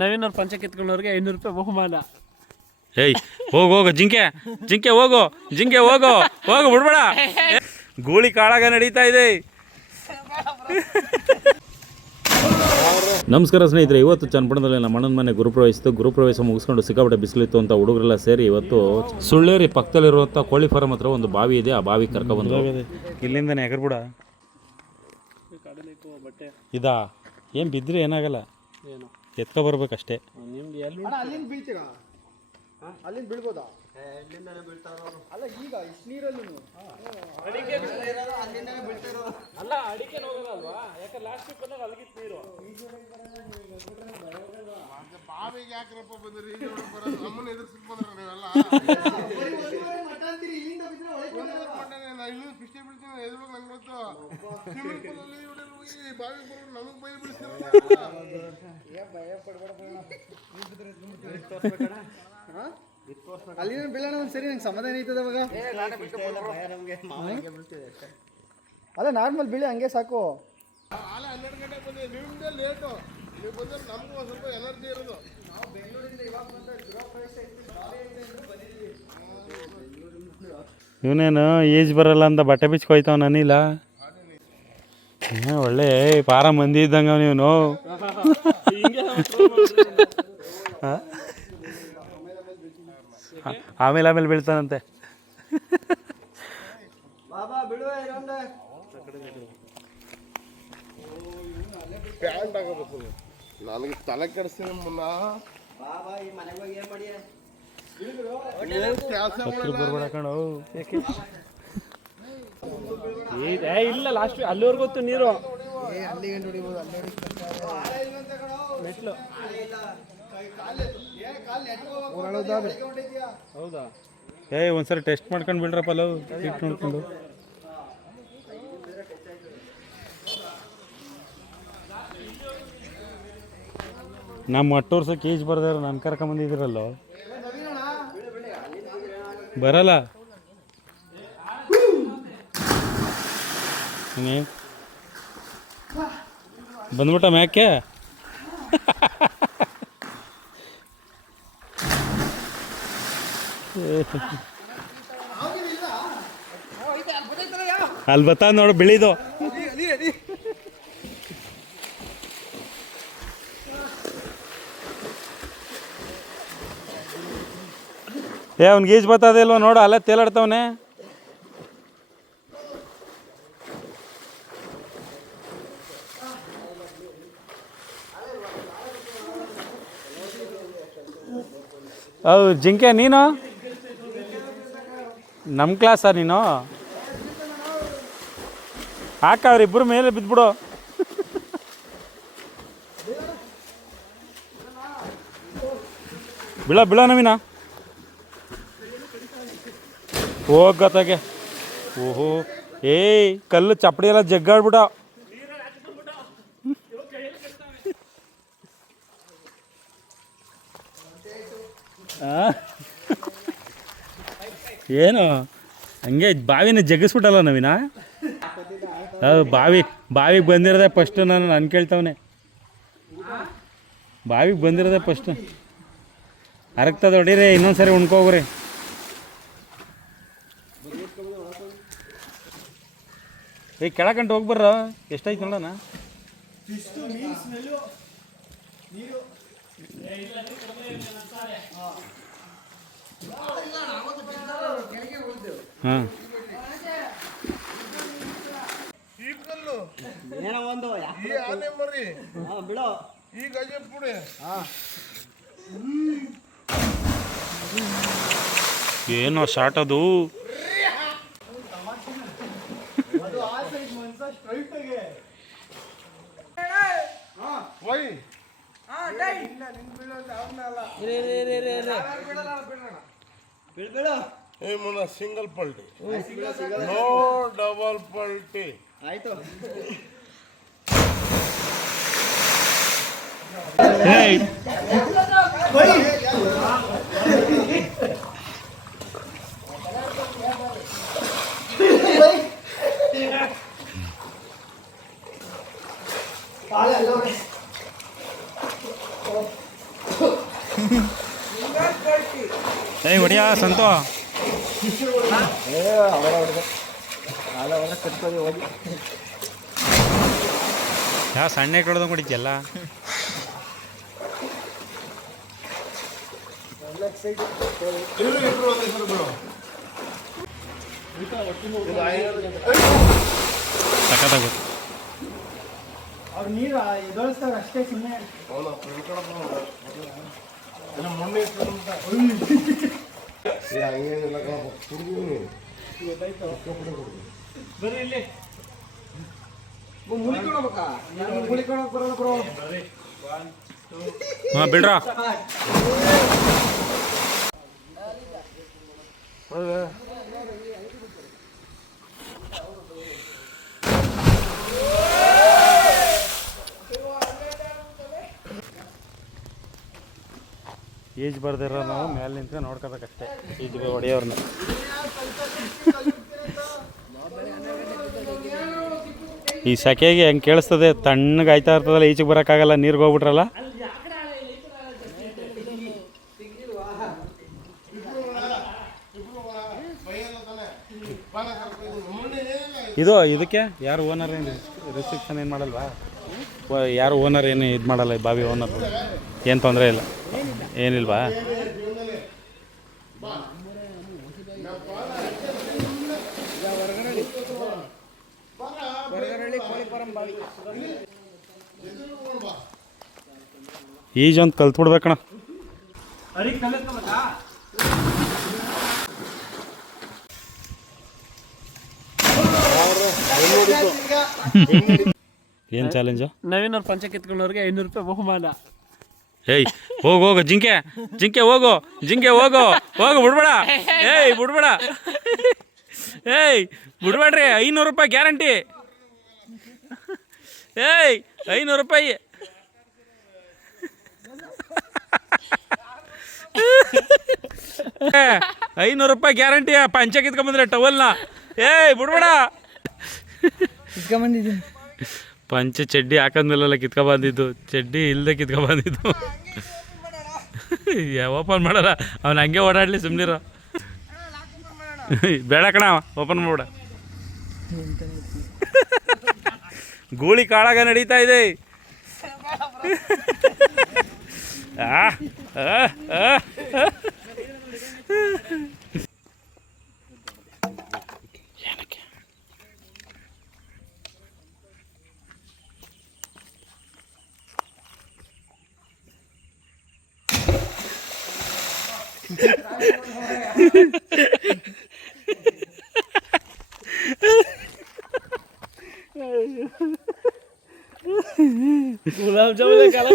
ನವೀನ್ ಅವ್ರ ಪಂಚ ಕಿತ್ಕೊಂಡವ್ರಿಗೆ 500 ರೂಪಾಯಿ ಬಹುಮಾನ. ಏಯ್ ಹೋಗು ಜಿಂಕೆ ಹೋಗು ಹೋಗು ಬಿಡ್ಬೇಡ. ಗೂಳಿ ಕಾಳಾಗ ನಡೀತಾ ಇದೆ. ನಮಸ್ಕಾರ ಸ್ನೇಹಿತರೆ, ಇವತ್ತು ಚನ್ನಪಟ್ಟಣದಲ್ಲಿ ನಮ್ಮ ಅಣ್ಣನ ಮನೆ ಗುರುಪ್ರವೇಶ ಮುಗಿಸ್ಕೊಂಡು ಸಿಕ್ಕಾಪಟ್ಟೆ ಬಿಸಿಲಿತ್ತು ಅಂತ ಹುಡುಗರೆಲ್ಲ ಸೇರಿ ಇವತ್ತು ಸುಳ್ಳೇರಿ ಪಕ್ಕದಲ್ಲಿರುವಂಥ ಕೋಳಿ ಫಾರಂ ಹತ್ರ ಒಂದು ಬಾವಿ ಇದೆ, ಆ ಬಾವಿ ಕರ್ಕೊಬಂದ್ರು. ಇಲ್ಲಿಂದನೇ ಎಗರ್ಬಿಡ ಇದಾ ಏನು ಬಿದ್ದರೆ ಏನಾಗಲ್ಲ, ಎತ್ಕೊ ಬರ್ಬೇಕಷ್ಟೇ. ಅಲ್ಲಿಂದ ಬೀಳ್ಬೋದಾ? ಅಲ್ಲ ಈಗ ಇಷ್ಟು ನೀರಲ್ಲಿ ಅಲ್ಲ ಅಡಿಕೆ ಹೋಗಲ್ವಾ? ಯಾಕಂದ್ರೆ ಲಾಸ್ಟ್ ವೀಕ್ ಬಂದಾಗ ಅಲ್ಲಿಗಿತ್ತು ನೀರು. ಬಾವಿಗೆ ಯಾಕ್ರಪ್ಪ ಬಂದ್ರಿ? ನಮ್ಮನ್ನ ಎದುರಿಸ್ಕೊಂಡು ಬಂದ್ರ ನೀವೆಲ್ಲ. ಇನ್ನೂ ಪಿಷ್ಟೇ ಬಿಡ್ತೀನಿ ಎದುರು ನಂಗೆ ಗೊತ್ತು. ಸ್ವಿಮ್ಮಿಂಗ್ ಪೂಲಲ್ಲಿ ಬಾವಿಗೆ ಬರೋ ನಮಗೆ ಭಯ ಬಿಡಿಸ್ತಾರೆ. ಭಯ ಪಡ್ಬೇಡ. ಅಲ್ಲಿ ಬೀಳೋಣ ಒಂದು ಸರಿ, ನಂಗೆ ಸಮಾಧಾನ ಐತದ ಅವಾಗ. ಅಲ್ಲ ನಾರ್ಮಲ್ ಬೀಳಿ ಹಂಗೆ ಸಾಕು. ಆಲೆ 12 ಗಂಟೆಗೆ ಬಂದಿದೆ, ನಿಮ್ದೇ ಲೇಟು. ನೀವು ಬಂದ್ರೆ ನಮಗೂ ಒಂದು ಸ್ವಲ್ಪ ಎನರ್ಜಿ ಇರೋದು. ನಾವು ಬೆಂಗಳೂರಿಂದ ಇವಾಗ ಬಂದ ಗೃಹಪ್ರವೇಶ ಬಂದಿದ್ದೀವಿ. ಇವನೇನು ಏಜ್ ಬರಲ್ಲ ಅಂತ ಬಟ್ಟೆ ಬಿಚ್ಕೊಯ್ತಾವ ನನ್ನಿಲ್ಲ. ಒಳ್ಳೆ ಪಾರ ಮಂದಿ ಇದ್ದಂಗ ನೀನು. ಆಮೇಲೆ ಬೀಳ್ತಾನಂತೆ. ಪ್ಯಾಂಟ್ ಆಗಬೇಕು ನನಗೆ ತಲೆ ಕೆಡಿಸ್ತೀನಿ ಮುನ್ನ. ಇಲ್ಲ ಲಾಸ್ಟ್ ಅಲ್ಲಿವರೆಗೂ ಗೊತ್ತು ನೀರು. ಹೌದಾ? ಒಂದ್ಸರಿ ಟೆಸ್ಟ್ ಮಾಡ್ಕೊಂಡು ಬಿಡ್ರಪ್ಪ ಅಲ್ಲ ಸೀಟ್ ನೋಡ್ಕೊಂಡು. ನಮ್ಮ 8 ವರ್ಷಕ್ಕೆ ಏಜ್ ಬರ್ದಾರ ನಾನು ಕರ್ಕೊಂಬಂದಿದ್ದೀರಲ್ಲ, ಬರಲ್ಲ ಬಂದ್ಬಿಟ್ಟ ಮ್ಯಾಕೆ. ಅಲ್ಲಿ ಬತ್ತ ನೋಡು ಬಿಳಿದು. ಅವ್ನಿಗೆ ಈಜ್ ಬರ್ತದೆ ಇಲ್ವ ನೋಡು, ಅಲ್ಲೇ ತೇಲಾಡ್ತವನೆ. ಹೌದು ಜಿಂಕೆ, ನೀನು ನಮ್ಮ ಕ್ಲಾಸಾ ನೀನು? ಅವ್ರಿಬ್ಬರು ಮೇಲೆ ಬಿದ್ದುಬಿಡು. ಬೀಳ ನವೀನ, ಹೋಗತ್ತಾಗೆ. ಓಹೋ ಕಲ್ಲು ಚಪ್ಪಡಿ ಎಲ್ಲ ಜಗ್ಗಾಡ್ಬಿಡ. ಏನು ಹಂಗೆ ಬಾವಿನ ಜಗ್ಗಿಸ್ಬಿಟ್ಟಲ್ಲ ನವೀನ? ಬಾವಿಗೆ ಬಂದಿರೋದೆ ಫಸ್ಟ್. ನಾನು ಕೇಳ್ತವನೆ, ಬಾವಿಗೆ ಬಂದಿರೋದೆ ಫಸ್ಟ್. ಅರಗ್ತದ ಹೊಡೀರಿ, ಇನ್ನೊಂದ್ಸರಿ ಉಣ್ಕೋಗ್ರಿ. ಕೆಳಗಂಟು ಹೋಗ್ಬರ್ರ, ಎಷ್ಟಾಯ್ತು ನೋಡೋಣ. ಹಾಂ ಈ ಕಲ್ಲು ಈ ಆನೆ ಮರಿ ಈ ಗಜೆ ಪುಡಿ ಏನೋ ಶಾಟ್ ಅದು. ಸಿಂಗಲ್ ಪಲ್ಟಿ, ನೋ ಡಬಲ್ ಪಲ್ಟಿ. ಆಯ್ತು. ಏಯ್ ಹೊಡಿಯ ಸಂತೋ ಯಾವ ಸಣ್ಣ ಕಡ್ದಂಗೆ ಹೊಡಿತಿಯಲ್ಲ. ಸಖತ್ತಾಗುತ್ತೆ. ಅವ್ರು ನೀರು ಎದೊಳಿಸ್ತಾರೆ ಅಷ್ಟೇ ಸುಮ್ಮನೆ. ಬರ್ರಿ ಇಲ್ಲಿ ಮುಳಿಕೊಳ್ಬೇಕಾ? ಮುಳಿಕೊಳಕ್ ಬರೋಲ್ಲ ಬ್ರೋ. ಹಾಂ ಬಿಡ್ರ. ಈಜು ಬರ್ದಿರೋ ನಾವು ಮೇಲೆ ನಿಂತ್ಕೊಂಡು ನೋಡ್ಕೋಬೇಕಷ್ಟೇ ಈಜು ಹೊಡೆಯೋರ್ನ. ಈ ಸೆಕೆಗೆ ಹೆಂಗೆ ಕೇಳಿಸ್ತದೆ, ತಣ್ಣಗೆ ಆಯ್ತಾ ಇರ್ತದಲ್ಲ, ಈಚೆಗೆ ಬರೋಕ್ಕಾಗಲ್ಲ, ನೀರಿಗೆ ಹೋಗ್ಬಿಟ್ರಲ್ಲ. ಇದಕ್ಕೆ ಯಾರು ಓನರ್ ಏನು ರಿಸ್ಟ್ರಿಕ್ಷನ್ ಏನು ಮಾಡಲ್ವಾ? ಯಾರು ಓನರ್ ಏನು ಇದು ಮಾಡಲ್ಲ, ಬಾವಿ ಓನರ್ ಏನು ತೊಂದರೆ ಇಲ್ಲ, ಏನಿಲ್ವಾ? ಈಜೊಂದು ಕಲ್ತ್ಬಿಡ್ಬೇಕಣ. ಏನು ಚಾಲೆಂಜು? ನವೀನ್ ಅವ್ರ ಪಂಚ ಕಿತ್ಕೊಂಡವ್ರಿಗೆ 500 ರೂಪಾಯಿ ಬಹುಮಾನ. ಏಯ್ ಹೋಗು ಜಿಂಕೆ ಹೋಗು ಬಿಡ್ಬೇಡ. ಬಿಡ್ಬೇಡ. ಬಿಡ್ಬೇಡ್ರಿ. 500 ರೂಪಾಯಿ ಗ್ಯಾರಂಟಿ. 500 ರೂಪಾಯಿ. ₹500 ಗ್ಯಾರಂಟಿ. ಪಂಚ ಕಿತ್ಕೊಂಬಂದ್ರೆ ಟವಲ್ನ. ಬಿಡ್ಬೇಡ. ಇಸ್ಕೊಂಬಂದಿದ್ದೀನಿ. ಪಂಚ ಚಡ್ಡಿ ಹಾಕಂದ್ಮೇಲೆಲ್ಲ ಕಿತ್ಕೊಬಂದಿದ್ದು, ಚಡ್ಡಿ ಇಲ್ಲದೆ ಕಿತ್ಕೊಬಂದಿದ್ದು. ಓಪನ್ ಮಾಡಲ್ಲ ಅವ್ನು, ಹಂಗೆ ಓಡಾಡಲಿ, ಸುಮ್ಮನಿರೋ. ಬೇಡ ಕಣ, ಓಪನ್ ಮಾಡ್ಬೇಡ. ಗೂಳಿ ಕಾಳಾಗ ನಡೀತಾ ಇದೆ. ಏನಕ್ಕೆ ಗುಲಾಬ್ ಜಾಮೂನ್ ಕಲ